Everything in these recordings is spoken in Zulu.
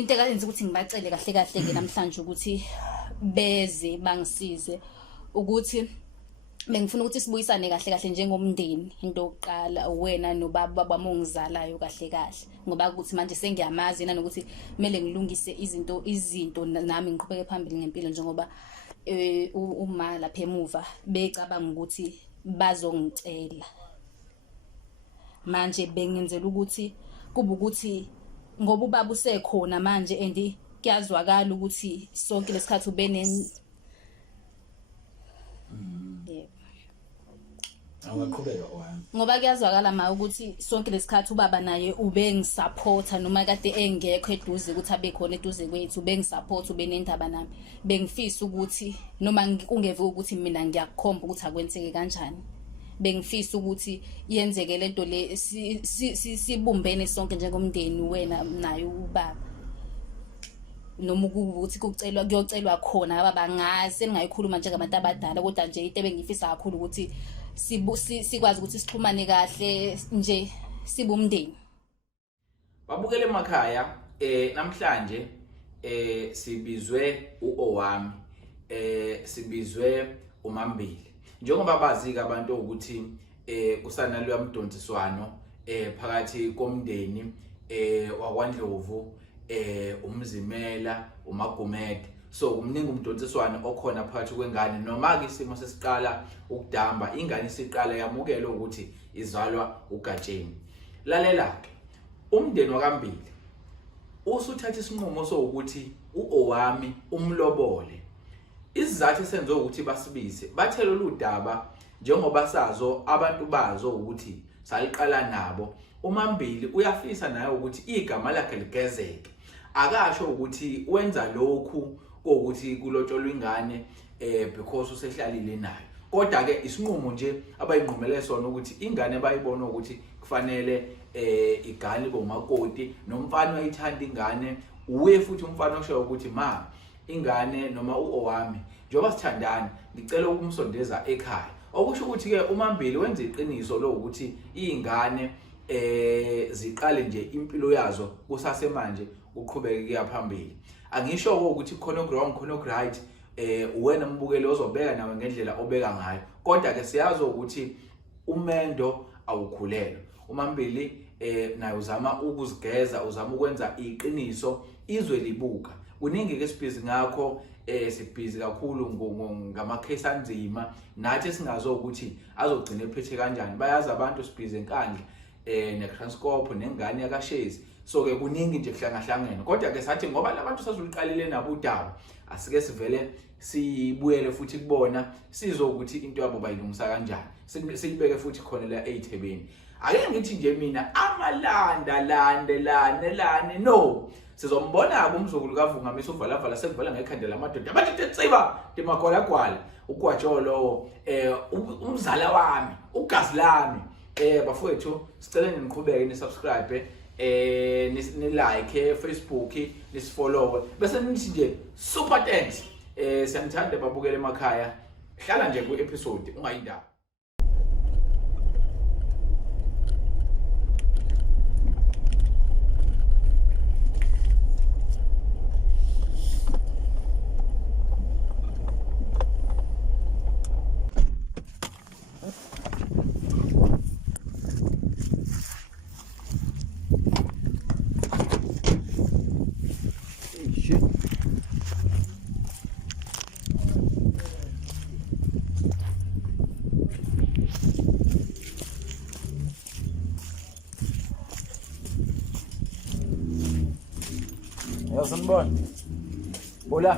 into ekayenza ukuthi ngibacele kahle kahle ke namhlanje ukuthi beze bangisize ukuthi bengifuna ukuthi sibuyisane kahle kahle njengomndeni. Into yokuqala wena nobaba bami ongizalayo kahle kahle, ngoba ukuthi manje sengiyamazi yena nokuthi kumele ngilungise izinto nami ngiqhubeke phambili ngempilo, njengoba uma lapha emuva becabanga ukuthi bazongicela. Manje bengenzela ukuthi kuba ukuthi ngoba ubaba usekhona manje and kuyazwakala ukuthi sonke lesikhathi ube awaqhubeka wami ngoba kuyazwakala ma ukuthi sonke lesikhathi ubaba naye ube ngisupporta, noma kade engekho eduze ukuthi abe khona eduze kwethu, ube ngisupporta, ube nendaba nami. Bengifisa ukuthi noma kungeve ukuthi mina ngiyakukhomba ukuthi akwenzeke kanjani, bengifisa ukuthi yenzeke lento le sibumbene sonke njengomndeni, wena naye ubaba. Noma ukuthi kuyocelwa khona ababa ngazi ningayikhuluma njengabantu abadala, kodwa nje into ebengifisa kakhulu ukuthi sikwazi ukuthi sixhumane kahle nje sibumndeni. Babukele emakhaya namhlanje sibizwe uOwami, sibizwe uMambili. Njengoba bazi ke abantu ukuthi kusanalo yamdontsiswano phakathi komndeni wakwaNdlovu, uMzimela, uMagumede. So umningi umdontsiswano okhona phakathi kwengane, noma ke isimo sesiqala ukudamba, ingane isiqala yamukela ukuthi izalwa uGatsheni. Lalela ke umndeni wakambili usuthatha isinqumo sokuthi uOwami umlobole. Isizathu senze ukuthi basibize bathela uludaba njengoba sazo abantu bazo ukuthi saliqala nabo. uMambili uyafisa naye ukuthi igama lakhe ligezeke, akasho ukuthi wenza lokhu kokuthi kulotsholwa ingane because usehlalile nayo, kodwa ke isinqumo nje abayinqumele sona ukuthi ingane bayibona ukuthi kufanele igane bomakoti, nomfana ayithanda ingane, uwe futhi umfana osho ukuthi ma ingane noma uOwami njengoba sithandana ngicela ukumsondeza ekhaya. Okusho ukuthi ke uMambili wenza iqiniso lo ukuthi izingane ziqale nje impilo yazo kusasemanje uqhubeke kuya phambili. Angisho ukuthi khona wrong khona right, wena mbukeli ozobeka nawe ngendlela obeka ngayo, kodwa ke siyazi ukuthi umendo awukhulelwa. uMambili naye uzama ukuzigeza, uzama ukwenza iqiniso izwe libuka. Kuningi ke sibhizi ngakho, sibhizi kakhulu ngamakhesi anzima nathi singazo ukuthi azogcina ephethe kanjani. Bayazi abantu sibhizi enkandla neTranscorp nengane yakashezi, so ke kuningi nje kuhlangahlangene, kodwa ke sathi ngoba labantu sazuliqalile nabo udaba, asike sivele sibuyele futhi kubona sizokuthi into yabo bayilungisa kanjani, sibeke futhi khona la eThekwini. Ake ngithi nje mina amalanda landelane no, sizombona umzukulu kaVunga mase uvalavala sekuvala ngekhanda lamadoda abathi tsiba timakwalagwala uGwatsholo umzala wami ugazi lami. Bafowethu sicela niqhubeke nisubscribe, ni like Facebook, nisifollow, bese nithi nje super thanks. Siyanithanda babukele emakhaya, hlala nje ku episode ungayindaba. Yasanibona. Bola,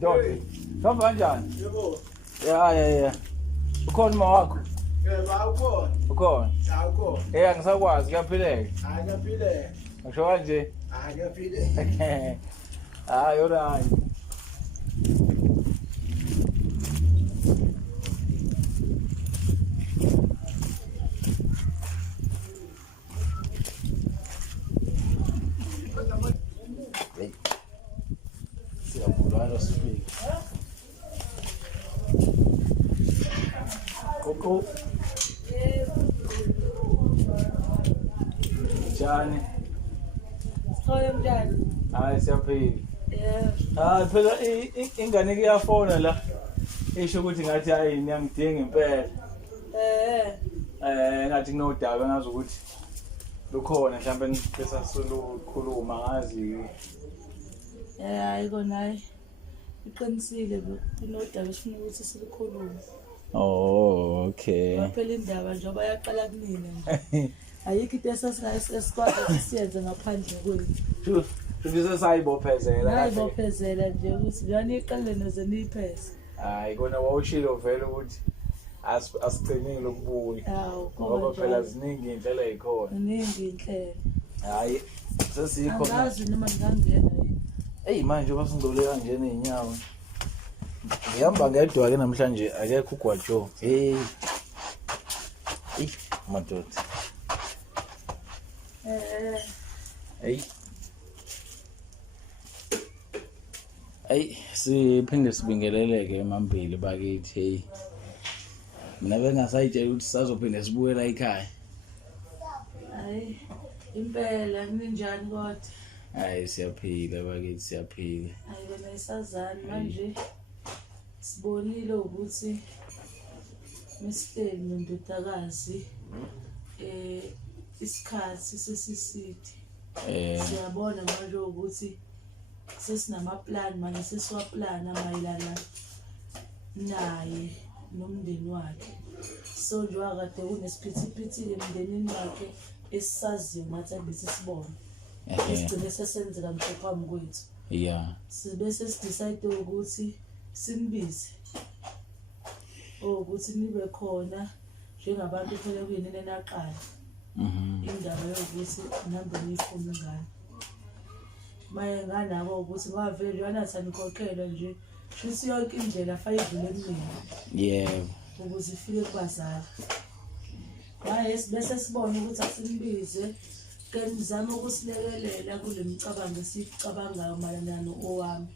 Dodi. Samba kanjani? Yebo. Ya. Ukhona uma wakho? Yebo, ukhona. Ukhona? Cha ukhona. Angisakwazi kuyaphileka. Hayi kuyaphileka. Ngisho kanje. Hayi kuyaphileka. Hayi alright. Siyabulala sifika. Koko. Jani. Xoya mntana. Hayi siyaphila. Yeah. Phela ingane iyafona la. Isho ukuthi ngathi hayi niyangidinga impela. Ngathi kunodaba engazi ukuthi lukhona mhlawumbe besasulukhuluma ngazi. Hayi kona hayi. Iqinisile kunodaba esifuna ukuthi silikhulume. Oh, okay. Phela indaba njengoba yaqala kunina nje. Ayikho into esikwazi siyenze ngaphandle kwethu. Shuthi sayibophezela. Hayibophezela nje ukuthi liyani iqale noze niyipheze. Hayi kona wawushilo vele ukuthi asigcinile ukubuya. Hawu ngoba phela ziningi indlela ezikhona. Ziningi indlela. Hayi sesikho. Angazi noma ngingangena yini. Hey manje basingcole kanjena izinyawo. Ngihamba ngedwa ke namhlanje akekho ugwajo. Hey madoda. Hey siphinde sibingeleleke emambili bakithi. Hey mina bengasayitshela ukuthi sazophinde sibuyela ekhaya. Hayi impela kunjani kodwa? Hayi siyaphila bakithi siyaphila. Hayi bona isazani manje sibonile ukuthi Mr. Ndodakazi isikhathi sesiside. Siyabona manje ukuthi sesinama plan manje sesiwaplana mayelana naye nomndeni wakhe. So nje wakade kunesiphithiphithi emndenini wakhe esisaziyo ngathi abese sibone. Isigcine sesenzeka nje phambi kwethu. Yeah. Sibe sesidecide ukuthi simbize. Ukuthi nibe khona njengabantu phela kuyinene naqala. Indaba yokuthi nambe nifuna ngani. Maye nganabo ukuthi bavele yanathi anikhokhela nje. Futhi yonke indlela fayidlule emini. Yebo. Ukuze ifike kubazali. Maye bese sibona ukuthi asimbize ke nizama ukusilekelela kule micabango esicabangayo mayelana owami.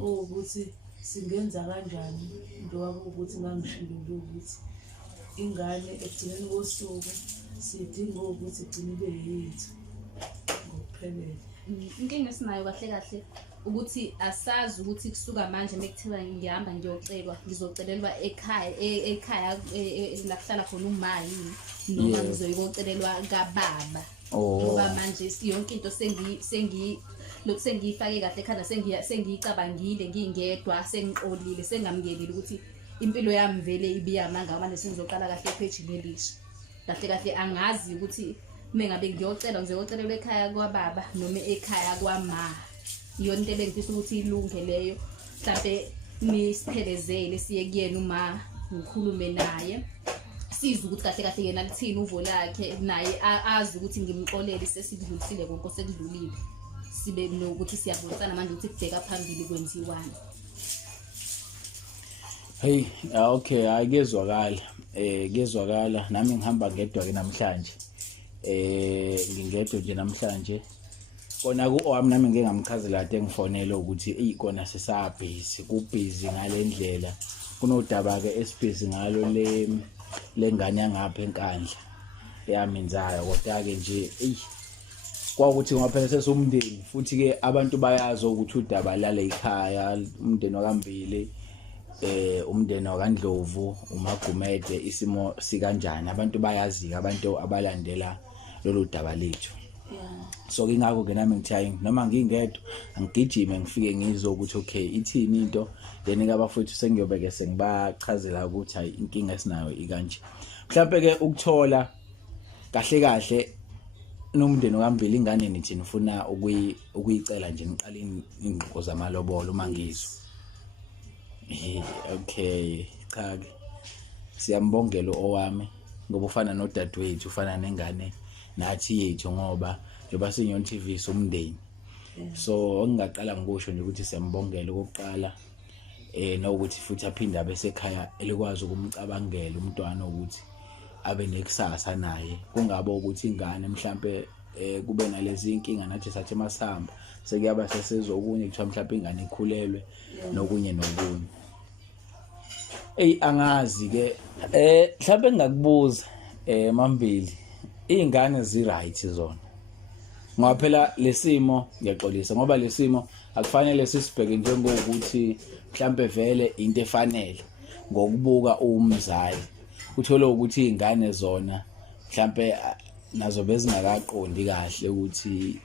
Ukuthi singenza kanjani into wabo ukuthi ngangishilo nje ukuthi ingane egcineni kosuku sidinga ukuthi igcine ibe yethu ngokuphelele. Inkinga esinayo kahle kahle ukuthi asazi ukuthi kusuka manje mekuthiwa ngihamba ngiyocelwa ngizocelelwa ekhaya la kuhlala khona umayini noma ngizoyicelelwa kababa. Ngoba manje yonke into lokhu sengiyifake kahle ekhanda sengiyicabangile ngingedwa sengixolile sengamkelile ukuthi impilo yami vele ibiyamanga manje sengizoqala kahle ephejini elisha. Kahle angazi ukuthi mengabe ngizocelelwa ekhaya kwababa noma ekhaya kwama. Iyona into ebengifisa ukuthi ilunge leyo. Mhlawumbe nisiphelezele siye kuyena uma ngikhulume naye. Siza ukuthi kahle yena lithini uvo lakhe naye azi ukuthi ngimxolele sesidlulisile konke osekudlulile. Sibe nokuthi siyavuthana manje ukuthi kubheka phambili kwenziwani. Hey, okay, akezwakala. Kezwakala nami ngihamba ngedwa ke namhlanje. Ngingedwa nje namhlanje. Kona ku nami ngeke ngamchazela kade engifonela ukuthi ikona sesabhizi kubhizi ngalendlela. Kunodaba ke esibhizi ngalo lengane yangapha enkandla eyaminzayo kodwa ke nje kwakuthi ngaphela sesumndeni futhi ke abantu bayazi ukuthi udaba lale ekhaya umndeni wakambili umndeni wakandlovu uMagumede isimo sikanjani abantu bayazi abantu abalandela lolu daba lethu. So ngingakho ke nami ngithi hayi noma ngingedwa angigijime ngifike ngizwe ukuthi okay ithini into then ke abafowethu sengiyobeke sengibachazela ukuthi hayi inkinga esinayo ikanje. Mhlawumbe ke ukuthola kahle nomndeni wakambili ingane nithi nifuna ukuyicela nje niqala ingqoko zamalobolo mangizwe. Okay cha ke siyambongela owami ngoba ufana nodadewethu ufana nengane nathi yethu ngoba njoba sinyoni TV somndeni. So ngingaqala ngikusho nje ukuthi siyambongela okokuqala nokuthi futhi aphinda besekhaya elikwazi ukumcabangela umntwana ukuthi abe nekusasa naye kungabe ukuthi ingane mhlambe kube nalezi inkinga nathi sathi masihamba sekuyaba sesizwe okunye kuthiwa mhlambe ingane ikhulelwe nokunye. Angazi ke mhlambe ngingakubuza mambili ingane zi right zona ngoba phela lesimo ngiyaxolisa ngoba lesimo akufanele sisibheke njengokuthi mhlambe vele into efanele ngokubuka umzali uthole ukuthi izingane zona mhlambe nazo bezingakaqondi kahle ukuthi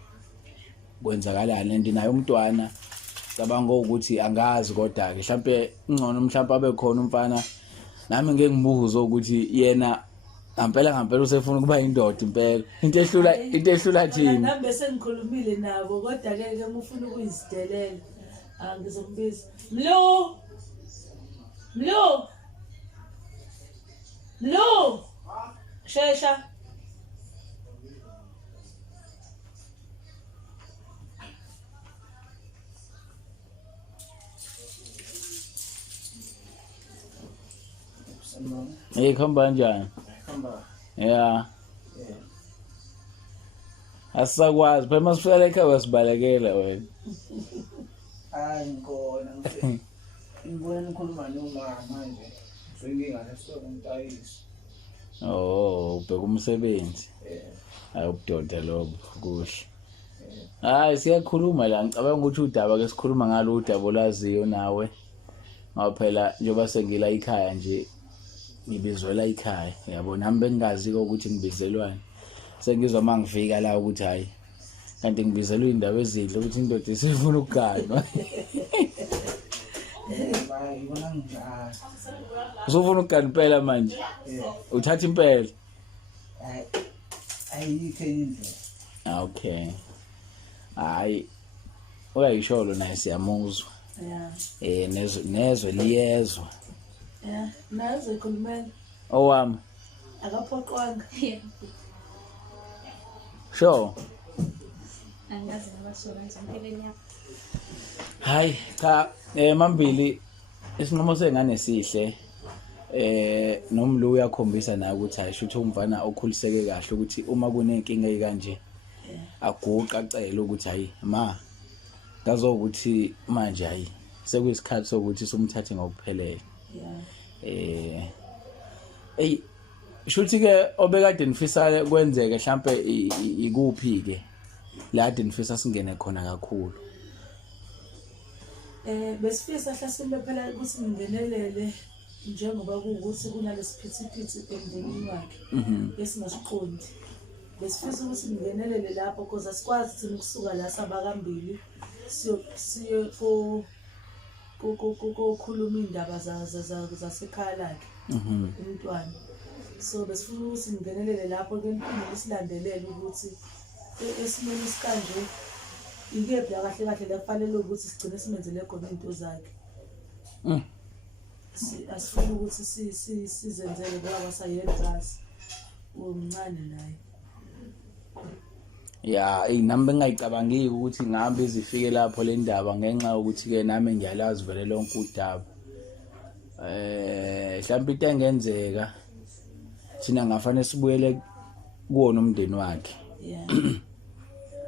kwenzakalani and naye umntwana cabanga ukuthi angazi kodwa ke mhlambe ingcono mhlambe abe khona umfana nami ngeke ngibuze ukuthi yena ngempela usefuna ukuba indoda impela into ehlula thini nami bese ngikhulumile nabo kodwa ke ngifuna ukuyizidelela ngizombiza Mlo shesha khamba kanjani yeah asakwazi phela masifika ekhaya wasibalekela wena hayi ngikona ngibona nikhuluma nomama manje sengingane sithola umtayisi ubheka umsebenzi hayi ubudoda lobo kuhle hayi siyakhuluma la ngicabanga ukuthi udaba ke sikhuluma ngalo udaba olaziyo nawe ngaphela njengoba sengila ekhaya nje ngibizwela ekhaya yabona nami bengazi ukuthi ngibizelwane sengizwa mangifika la ukuthi hayi kanti ngibizelwe indaba ezinhle ukuthi indoda isifuna ukuganwa ngibona njalo usufuna ukugana impela manje uthatha impela ayikho indlela okay hayi uyayisholo naye siyamuzwa nezwe liyezwa nazo ikhulumela owami akaphoqwanga sure angazi nabasho kanje empilweni yakho hayi cha mambili isinqumo sengane sihle nomlu uyakhombisa naye ukuthi ayisho umfana okhuliseke kahle ukuthi uma kunenkinga ekanje aguqa acela ukuthi hayi ma ngazokuthi manje hayi sekuyisikhathi sokuthi somthathe ngokuphelele shuthi ke obekade nifisa kwenzeke mhlambe ikuphi ke la kade nifisa singene khona kakhulu besifisa hlasimbe phela ukuthi ngingenelele njengoba kuwukuthi kunalesiphithiphithi emndenini wakhe esingasiqondi besifisa ukuthi ngingenelele lapho because asikwazi thina ukusuka la sabakambili siye kokhuluma indaba zasekhaya lakhe umntwana so besifuna ukuthi ngingenelele lapho ke silandelele ukuthi esimeni isikanje ikephi la kahle kahle la kufanele ukuthi sigcine simenzele khona into zakhe asifuna ukuthi sizenzele ngoba sayenzazi umncane naye ya nami bengayicabangiki ukuthi ngabe izifike lapho le ndaba ngenxa ukuthi ke nami ngiyalazi vele lonke udaba mhlawumbe into engenzeka thina ngafanele sibuyele kuwona umndeni wakhe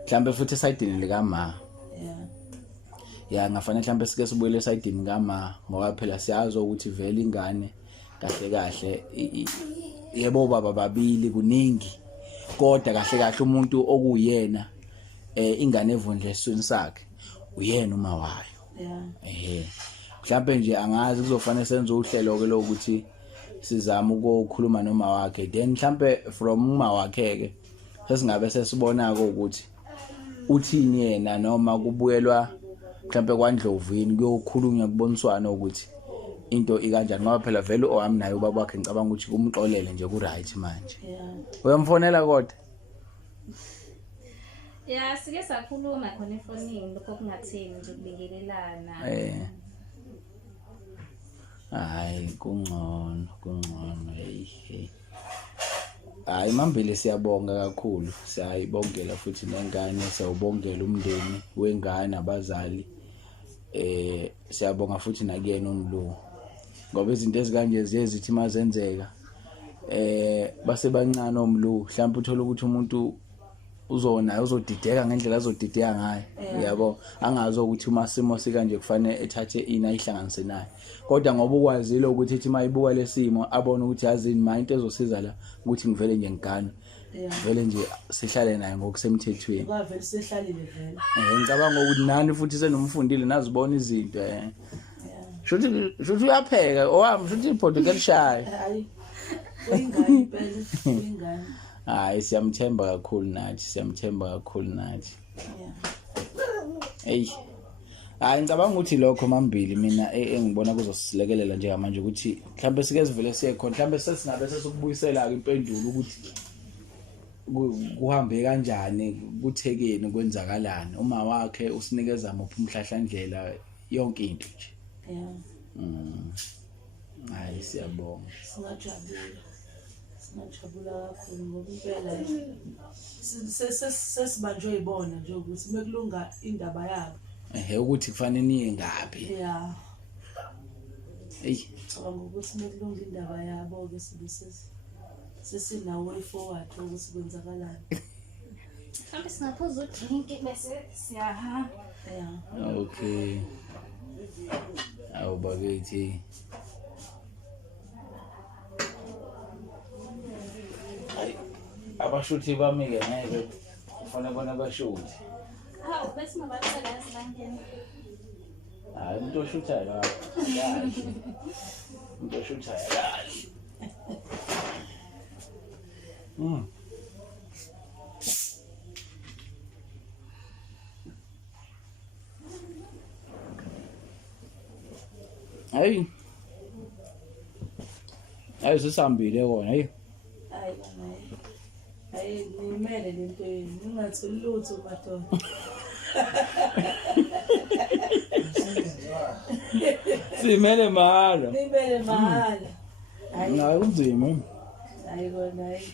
mhlawumbe futhi esayidini likama ngafanele mhlawumbe sike sibuyele esayidini kama ngoba phela siyazi ukuthi vele ingane kahle yebo baba babili kuningi kodwa kahle umuntu okuyena ingane evundle esweni sakhe uyena uma wayo mhlawumbe nje angazi kuzofanele senze uhlelo ke lokuthi sizama ukukhuluma noma wakhe then mhlawumbe from uma wakhe ke sesingabe sesibonako ukuthi uthini yena noma kubuyelwa mhlawumbe kwaNdlovini kuyokhulunywa kuboniswana ukuthi into ikanjani ngoba phela vele owami naye ubaba wakhe ngicabanga ukuthi kumxolele nje ku right manje uyamfonela kodwa sike sakhuluma khona efonini lokho kungatheni nje kubingelelana hayi kungcono hey hayi mambili siyabonga kakhulu siyayibongela futhi nengane siyawubongela umndeni wengane abazali siyabonga futhi nakuyena uMlu ngoba izinto ezikanje zithi mazenzeka base bancane oMlu mhlawumbe uthola ukuthi umuntu uzodideka ngendlela azodideka ngayo yabo angazi ukuthi uma simo sikanje kufanele ethathe ina ihlanganise naye kodwa ngoba ukwazile ukuthi ethi mayibuka lesimo abone ukuthi yazini ma into ezosiza la ukuthi ngivele nje ngigane Yeah. vele nje sihlale naye ngokusemthethweni. kwavele sehlalile vele. Ngicabanga ukuthi nani futhi senomfundile nazibona izinto Yeah. Shuthi uyapheka owami shuthi ibhodo kelishaya. Hayi uyingane impela uyingane. Hayi siyamthemba kakhulu nathi Yeah. Hey. Hayi ngicabanga ukuthi lokho mambili mina engibona kuzosilekelela njengamanje ukuthi mhlambe sike sivele siye khona mhlambe sesingabe sesukubuyisela impendulo ukuthi kuhambe kanjani kuthekeni kwenzakalani uma wakhe usinikeza muphi umhlahlandlela yonke into nje. Yeah. Hayi siyabonga. Singajabula kakhulu ngoba impela sesibanjwe yibona nje ukuthi mekulunga indaba yabo. Ukuthi kufanele niye ngapi. Yeah. Hey. Ngicabanga ukuthi mekulunga indaba yabo ke sibe sesina way forward ukuthi kwenzakalani. Mhlawumbe singaphuza udrink bese siyahamba. Yeah. Okay. Awubakethi. Abashuthi bami ke ngeke ufana bona bashuthi. Hawu bese mabathela esibangeni. Hayi umuntu oshuthayo kahle. Umuntu oshuthayo kahle. Hayi sisambile kona hey. Hayi nimele lento yini ningatholi lutho madoda. Simele mahala. Nimele mahala. Hayi kunzima. Hayi kona hayi.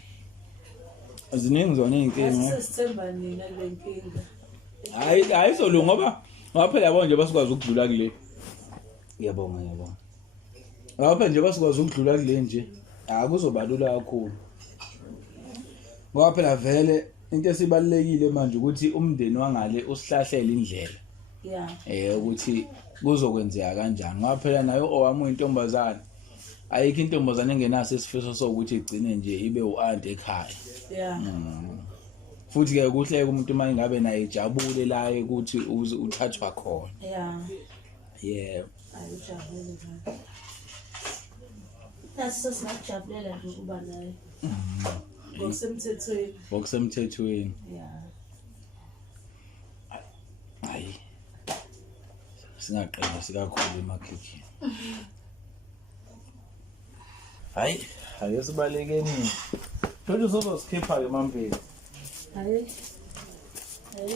Aziningi zona inkinga. Sesithemba nina kule nkinga. Hayi solunga ngoba phela yabo nje basikwazi ukudlula kule. Ngiyabonga. Lapha nje basikwazi ukudlula kule nje. Akuzobalula kakhulu. Ngoba phela vele into esibalekile manje ukuthi umndeni wangale usihlahlele indlela. Yeah. Ukuthi kuzokwenzeka kanjani. Ngoba phela nayo owami uyintombazana. Ayikho intombazana engenaso isifiso sokuthi igcine nje ibe uAnti ekhaya. Yeah. Futhi ke kuhle umuntu uma ingabe naye ijabule la ukuthi uthathwa khona. Yeah. Yeah. Ayijabule kahle. Sesijabulela nje ukuba naye. Ngokusemthethweni. Yeah. Hayi. Singaqeda sikakhulu emakhikini. Hayi sibalekeni. Thola uzosikipha ke mambili. Hayi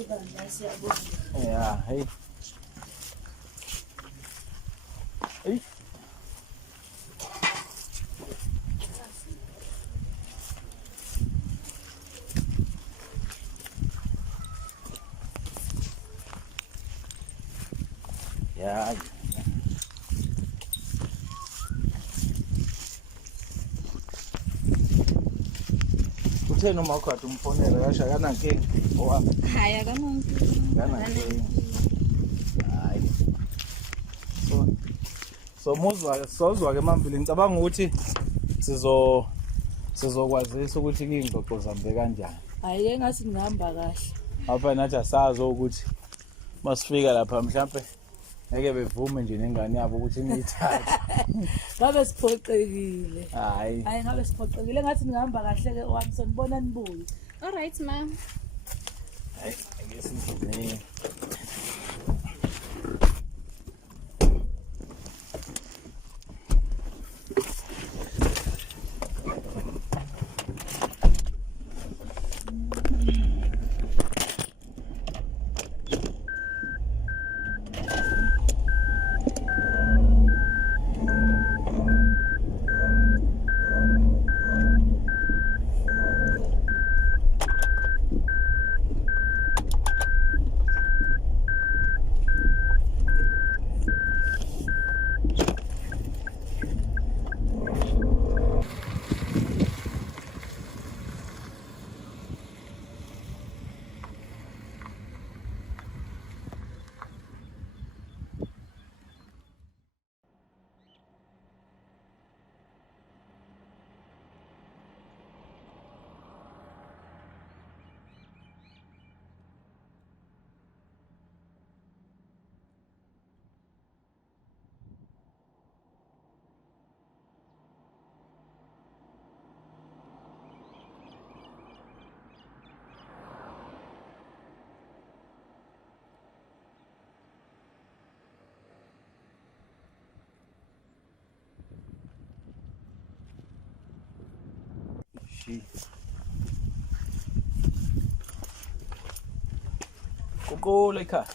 bandla siyabonga. Yeah, hey. Hey. Yeah. Uthena uma ukade umfonela kasha kana nkingi owami. Hayi akamuntu. Kana nkingi. Hayi. So sozwa ke mambili ngicabanga ukuthi sizokwazisa ukuthi ingxoxo zambe kanjani. Hayi engathi ngihamba kahle. Apha nathi asazi ukuthi masifika lapha mhlambe ngeke bevume nje nengane yabo ukuthi niyithathe. Ngabe siphoqekile. Hayi Ngabe siphoqekile ngathi ngihamba kahle ke wami sonibona nibuye. All right ma. Hayi ngesinye. G. Kokole ekhaya.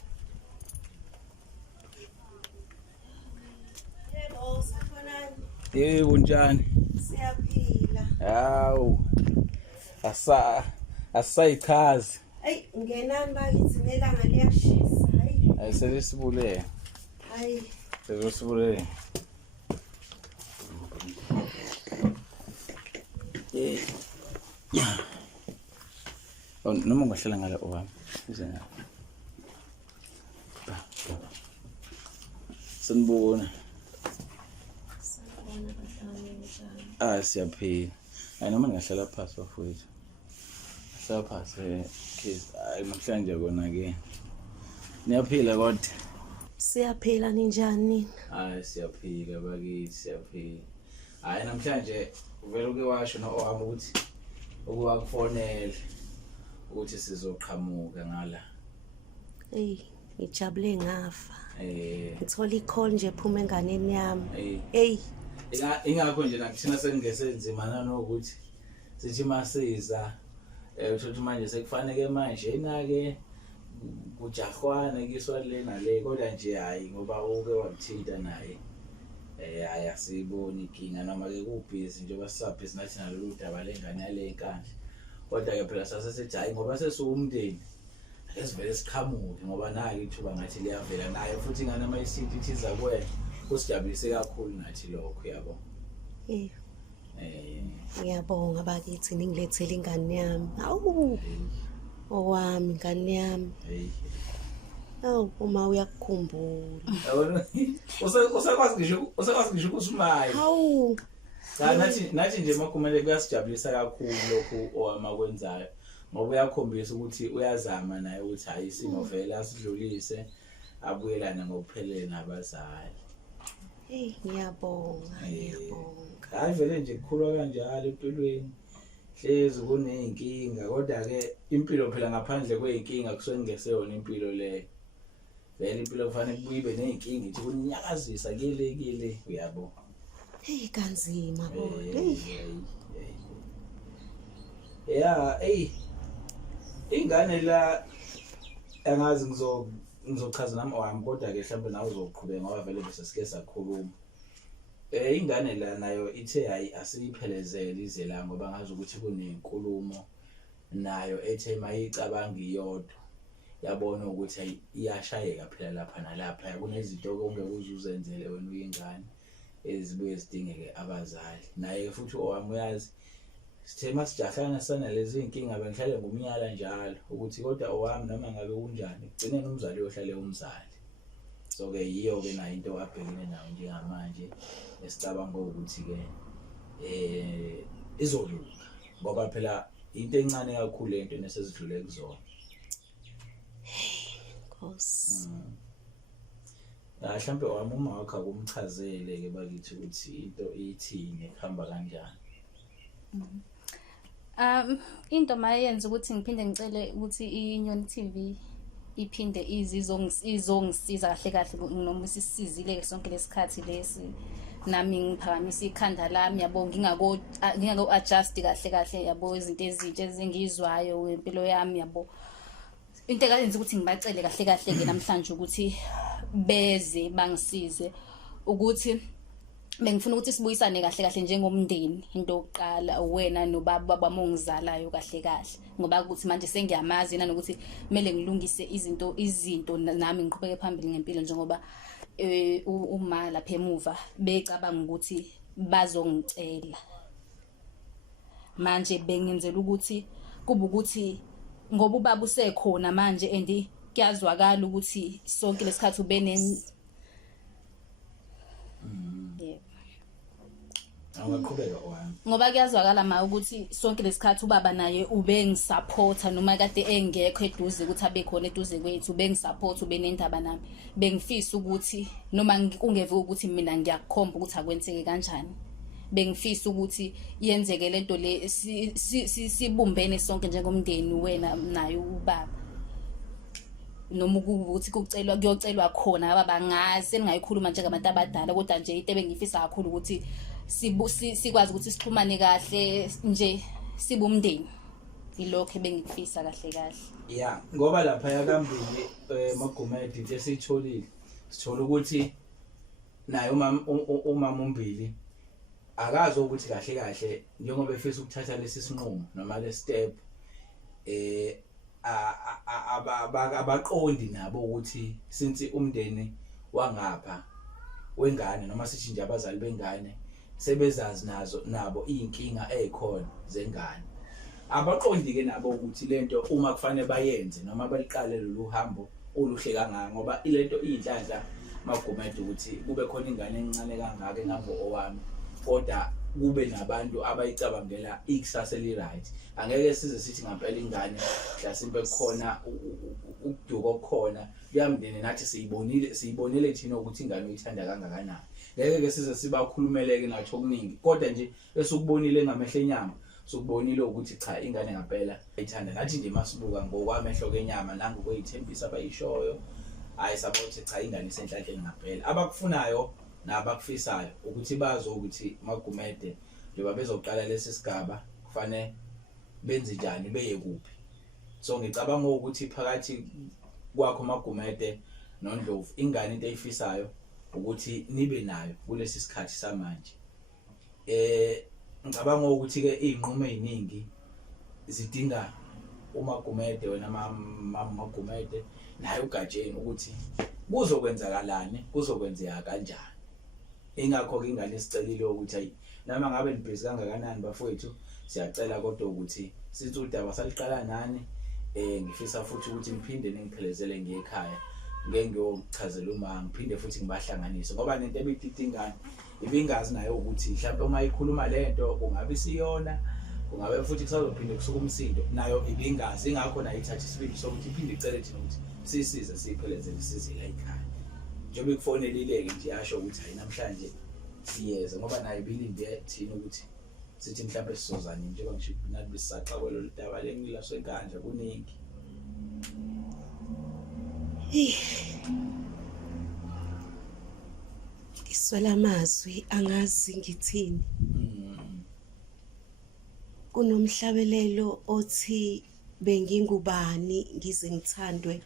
Yebo, sakhonani. Yebo njani? Siyaphila. Hawu. Asayichazi. Hayi, ngenani bakithi nelanga liyashisa. Hayi. Ayiselisibule. Hayi. Sezosibule. Oh, noma ungahlala ngala owami. Uze ngala. Sanibona. Sakhona bahlangane njani? Siyaphila. Hayi noma ngingahlala phansi bafowethu. Hlala phansi kids. Hayi namhlanje kona ke. Niyaphila kodwa. Siyaphila ninjani? Siyaphila bakithi siyaphila. Hayi namhlanje uvela uke washo owami ukuthi ukuwakufonela ukuthi sizoqhamuka ngala. Hey, ngijabule ngafa. Ngithola i-call nje ephuma enganeni yami. Hey. Ingakho nje nakuthina sengingesenzima nanokuthi sithi masiza uthothi manje sekufanele manje enake kujahwana kiswa le nale kodwa nje hayi ngoba uke wamthinta naye hayi asiboni inkinga noma ke kubhizi nje basabhizi nathi nalolu daba lengane yale inkandla kodwa ke phela sasesithi hayi ngoba sesiwumndeni asivele siqhamuke ngoba nayi ithuba ngathi liyavela naye futhi ingane mayisithi ithiza kuwena kusijabulise kakhulu nathi lokho yabo. Ngiyabonga bakithi ningilethele ingane yami. Awu. Owami ingane yami. Oh, uma uyakukhumbula. Yabona? Usakwazi ngisho ukusimayo. Hawu. Nathi nje makumele kuyasijabulisa kakhulu lokho owamakwenzayo. Ngoba uyakhombisa ukuthi uyazama naye ukuthi hayi isimo vele asidlulise abuyelane ngokuphelele nabazali. Hey, ngiyabonga. Hayi vele nje kukhulwa kanjalo empilweni. Hlezi kuneyinkinga kodwa ke impilo phela ngaphandle kweyinkinga kusuke ngeseyona impilo le. Vele impilo kufanele kuyibe neyinkinga ithi kunyakazisa kile uyabo. Hey kanzima bo. Hey. Ingane la angazi ngizochaza nami owami kodwa ke mhlawumbe nawe uzoqhubeka ngoba vele bese sike sakhuluma. Ingane la nayo ithe hayi asiyiphelezele ize la ngoba ngazi ukuthi kunenkulumo nayo ethe mayicabanga iyodwa yabona ukuthi iyashayeka phela lapha nalapha kunezinto ongeke uzuzenzele wena uyingane ezibuye zidingeke abazali naye futhi owami uyazi sithe masijahlana sana lezi inkinga bengihlale ngumnyala njalo ukuthi kodwa owami noma ngabe kunjani ugcine nomzali ohlale umzali so ke yiyo ke nayo into abhekene nayo njengamanje esicabanga ukuthi ke izolunga ngoba phela into encane kakhulu lento nesezidlule kuzona. Nkosi. Mhlawumbe wami uma wakha kumchazele ke bakithi ukuthi into ithini ihamba kanjani. Into mayenza ukuthi ngiphinde ngicele ukuthi iNyoni TV iphinde izongisiza kahle noma sisizile sonke lesikhathi lesi nami ngiphakamisa ikhanda lami yabo ngingako adjust kahle yabo izinto ezintsha ezingizwayo impilo yami yabo into eyenza ukuthi ngibacele kahle ke namhlanje ukuthi beze bangisize ukuthi bengifuna ukuthi sibuyisane kahle njengomndeni into yokuqala wena nobaba bamongizalayo kahle ngoba ukuthi manje sengiyamazi nanokuthi kumele ngilungise izinto nami ngiqhubeke phambili ngempilo njengoba uma lapha emuva becabanga ukuthi bazongicela manje bengenzela ukuthi kuba ukuthi ngoba ubaba usekhona manje and kuyazwakala ukuthi sonke lesikhathi Awaqhubeka wami. Ngoba kuyazwakala ukuthi sonke lesikhathi ubaba naye ubengisupporta noma kade engekho eduze ukuthi abe khona eduze kwethu ubengisupporta ubenendaba nami bengifisa ukuthi noma kungeve ukuthi mina ngiyakukhomba ukuthi akwenzeke kanjani bengifisa ukuthi yenzeke lento le sibumbene sonke njengomndeni wena naye ubaba noma ukuthi kuyocelwa khona ababa ngazi engayikhuluma njengabantu abadala kodwa nje into ebengifisa kakhulu ukuthi sikwazi ukuthi sixhumane kahle nje sibumndeni ilokho ebengikufisa kahle kahle. Yeah, ngoba lapha yakambili Magumede into esitholile sithola ukuthi naye umama umbili akazi ukuthi kahle kahle njengoba efisa ukuthatha lesi sinqumo noma le step abaqondi nabo ukuthi since umndeni wangapha wengane noma sithi nje abazali bengane sebezazi nabo inkinga ezikhona zengane. Abaqondi ke nabo ukuthi lento uma kufanele bayenze noma baliqale lolu hambo oluhle kangaka ngoba ilento iyinhlanhla Magumede ukuthi kube khona ingane encane kangaka engango owami kodwa kube nabantu abayicabangela ikusasa eli-right. Angeke size sithi ngempela ingane mhlasimbe khona ukuduka okukhona kuyamndeni nathi siyibonile thina ukuthi ingane uyithanda kangakanani. Ngeke ke size sibakhulumeleke nathi okuningi kodwa nje esukubonile ngamehlo enyama sokubonile ukuthi cha ingane ngempela ayithanda nathi nje masibuka ngokwamehlo kenyama nangokweyithembisa abayishoyo hayi sabothi cha ingane isenhlanhleni ngempela. Abakufunayo nabakufisayo ukuthi bazi ukuthi Magumede njengoba bezoqala lesi sigaba kufanele benze njani beye kuphi. So ngicabanga ukuthi phakathi kwakho Magumede noNdlovu ingane into eyifisayo ukuthi nibe nayo kulesi sikhathi samanje. Ngicabanga ukuthi ke izinqumo eziningi zidinga uMagumede wena Magumede naye uGajeni ukuthi kuzokwenzakalani kuzokwenzeka kanjani. Ingakho ke ingane isicelile ukuthi hayi noma ngabe nibhizi kangakanani bafowethu siyacela kodwa ukuthi sithi udaba saliqala nani ngifisa futhi ukuthi ngiphinde ningiphelezele ngekhaya ngeke ngiyochazela uma ngiphinde futhi ngibahlanganise ngoba nento ebititha ingane ibingazi nayo ukuthi mhlawumbe uma ikhuluma lento kungabe siyona kungabe futhi kusazophinde kusuka umsindo nayo ibingazi ingakho nayo ithatha isibindi sokuthi iphinde icele thina ukuthi sisize siphelezele sizile ekhaya. Njengoba kufonelileke nje yasho ukuthi hayi namhlanje siyeza ngoba nayo ibilinde thina ukuthi sithi mhlawumbe sizozana njengoba ngisho nathi bisaxa kwelo daba lengilaso enkandla kuningi. Iswela amazwi angazi ngithini. Kunomhlabelelo othi bengingubani ngize ngithandwe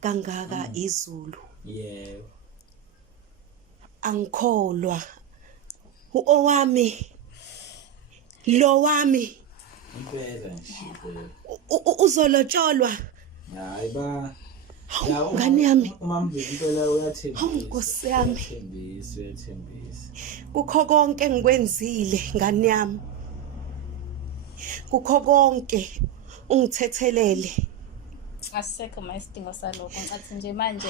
kangaka izulu. Yebo. Angikholwa. Owami lo wami Impela nje. uzolotsholwa. Hayi ba. Ngane yami. Umambili impela uyathembisa. Nkosi yami. Uyathembisa. Kukho konke engikwenzile ngane yami. Kukho konke ungithethelele. Asekho mayisidingo salokho ngathi nje manje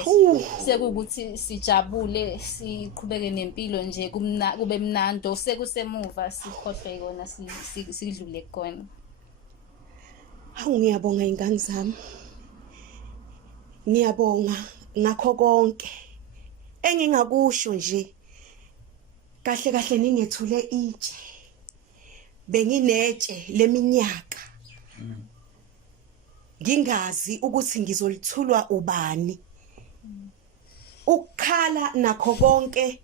sekukuthi sijabule siqhubeke nempilo nje kube mnando sekusemuva sikhohlwe kona sidlule kona. Hawu ngiyabonga ingane zami. Ngiyabonga ngakho konke engingakusho nje kahle kahle ningethule itshe benginetshe leminyaka ngingazi ukuthi ngizolithulwa ubani. Ukukhala nakho konke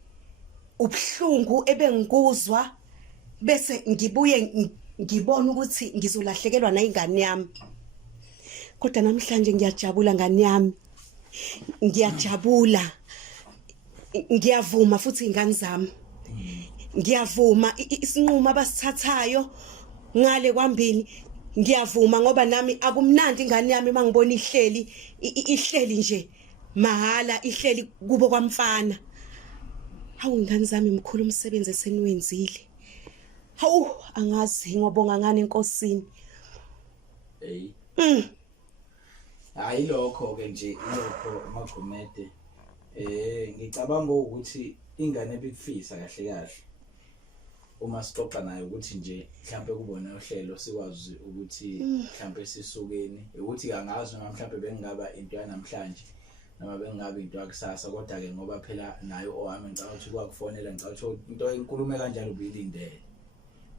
ubhlungu ebengikuzwa bese ngibuye ngibona ukuthi ngizolahlekelwa nayingane yami. Kodwa namhlanje ngiyajabula ngane yami. Ngiyajabula. Ngiyavuma futhi ingane zami. Ngiyavuma isinqumo abasithathayo ngale kwambili. Ngiyavuma ngoba nami akumnandi ingane yami mangibona ihleli nje mahala ihleli kubo kwamfana. Hawu ingane zami mkhulu umsebenzi eseniwenzile. Hawu angazi ngobonga ngane enkosini. Hey. Hayi lokho ke nje lokho Magumede. Ngicabanga ukuthi ingane ebikufisa kahle kahle. Uma sixoxa naye ukuthi nje mhlambe kubona uhlelo sikwazi ukuthi mhlambe sisukeni ukuthi angazi noma mhlambe bengingaba into yanamhlanje noma bengingaba into yakusasa kodwa ke ngoba phela nayo owami ngicabanga ukuthi kwakufonela ngicabanga ukuthi into enkulumo kanjalo ubuyilindele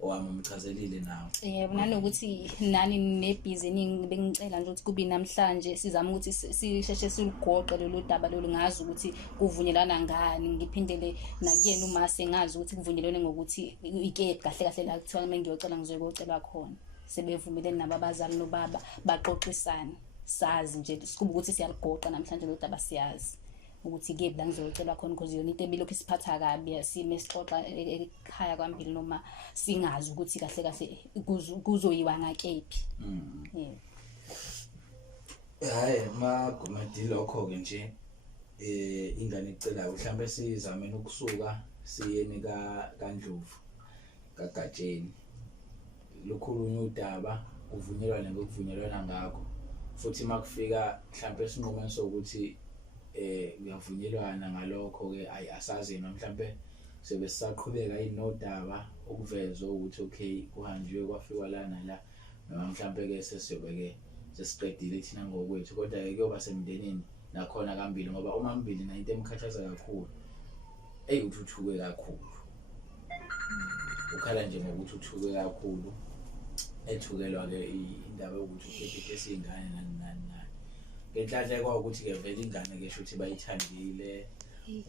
owami umchazelile nawe. Yebo nanokuthi nani nebhizi eningi bengicela nje ukuthi kube namhlanje sizama ukuthi sisheshe silugoqe lolu daba lolu ngazi ukuthi kuvunyelana ngani ngiphindele nakuyena uma sengazi ukuthi kuvunyelene ngokuthi ike kahle kahle la kuthiwa mengiyocela ngizokocela khona. sebevumelene nabo abazali nobaba baxoxisane sazi nje sikuba ukuthi siyaligoqa namhlanje lo daba siyazi ukuthi kephi la ngizocelwa khona because yona into ebilokhu isiphatha kabi yasime sixoxa ekhaya kwambili noma singazi ukuthi kahle kahle kuzoyiwa ngakephi. Yebo. Hayi magumedi lokho ke nje ingane icelayo mhlambe sizamene ukusuka siyeni kaNdlovu kaGatsheni lokhulunye udaba uvunyelwana ngokuvunyelwana ngakho futhi makufika mhlambe sinqumeni sokuthi uyavunyelwana ngalokho ke asazi noma mhlambe sebesaqhubeka inodaba ukuvezwa ukuthi okay kuhanjiwe kwafikwa lana la noma mhlambe ke sesiyobeke sesiqedile thina ngokwethu kodwa ke kuyoba semndenini nakhona kambili ngoba uma mbili na into emkhathaza kakhulu uthuthuke kakhulu ukhala nje ngokuthi uthuke kakhulu ethukelwa ke indaba yokuthi ukhethe esingane nani ngenhlanhla kwawukuthi ke vele ingane ke shuthi bayithandile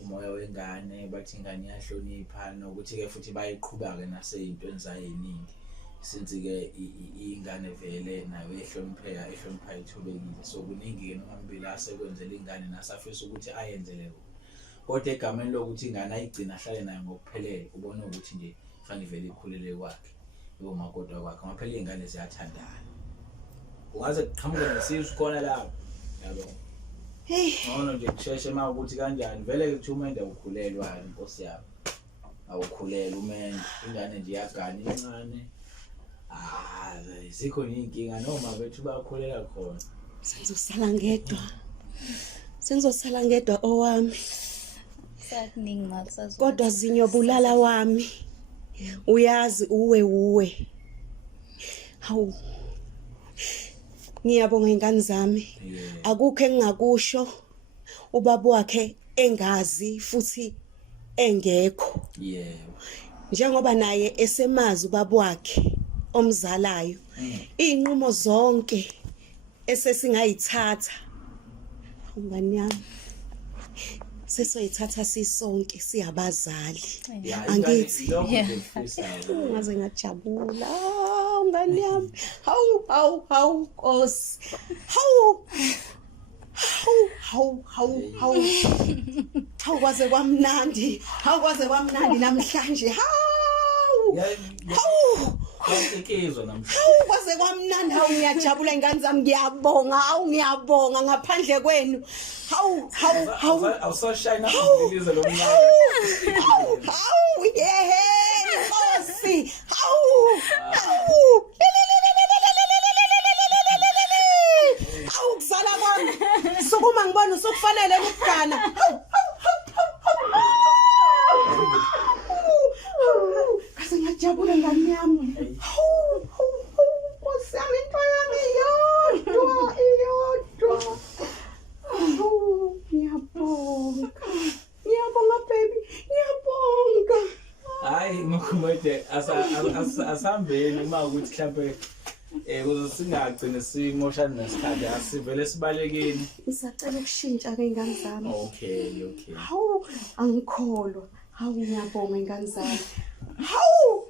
umoya wengane bathi ingane iyahlonipha nokuthi ke futhi bayiqhubeka ke naseyintweni zayo eziningi since ke ingane vele nayo ehlonipha ithobekile so kuningi ke noma mbili asekwenzela ingane nasafisa ukuthi ayenzele kodwa egameni lokuthi ingane ayigcina ahlale nayo ngokuphelele ubona ukuthi nje fanele vele ikhulele kwakhe yomakodwa kwakhe ngaphela ingane ziyathandana ungaze kuqhamuke nesizwe khona lapho yabo ngono nje kusheshe ukuthi kanjani vele ke uthumende ukhulelwa inkosi yabo awukhulela umende ingane nje yagana incane zikho inkinga noma bethu bakhulela khona senzosala ngedwa owami sakuningi makusazo kodwa zinyobulala wami uyazi uwe hawu ngiyabonga ingane zami akukho engingakusho ubaba wakhe engazi futhi engekho njengoba naye esemazi ubaba wakhe omzalayo inqumo zonke esesingayithatha ngani yami sesoyithatha sisonke siyabazali angithi ngaze ngajabula ngani yami hawu Nkosi hawu kwaze kwamnandi namhlanje hawu Yayikezwe namhlanje. Kwaze kwamnandi ngiyajabula ingane zami ngiyabonga ngaphandle kwenu. Awusoshayina ngilize lo mnyaka. Nkosi. Kuzala kwami. Sokuma ngibona sokufanele ukugana. Kaze ngiyajabula ngani yami. Nkosi yami into yami iyodwa. Ngiyabonga baby. Ngiyabonga. Hayi Makhumede asambeni uma ukuthi mhlambe kuze singagcine simoshana nesikhathi asivele sibalekeni. Ngisacela ukushintsha ke ingane zami. Okay. Angikholwa. Ngiyabonga ingane zami.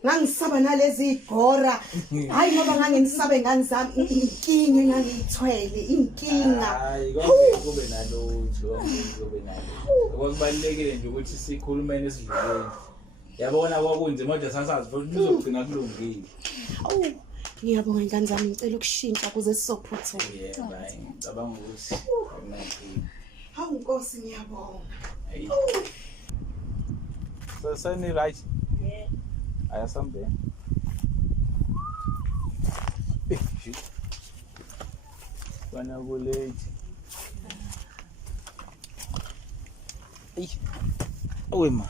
Ngangisaba nalezi igora. Hayi ngoba nganginisaba ingane zami inkinga engangiyithwele inkinga. Hayi kube nalutho. Okubalekile nje ukuthi sikhulumene esidluleni. Yabona kwakunzima kodwa sasazi futhi uzogcina kulungile. Ngiyabonga ingane zami ngicela ukushintsha kuze sisophuthuma. Bye. Ngicabanga ukuthi Nkosi ngiyabonga. So send it right. Yeah. Aya sambe. Bana buleti. Awema.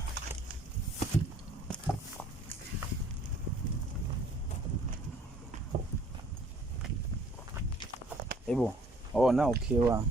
Ebo. Oh, now okay wa.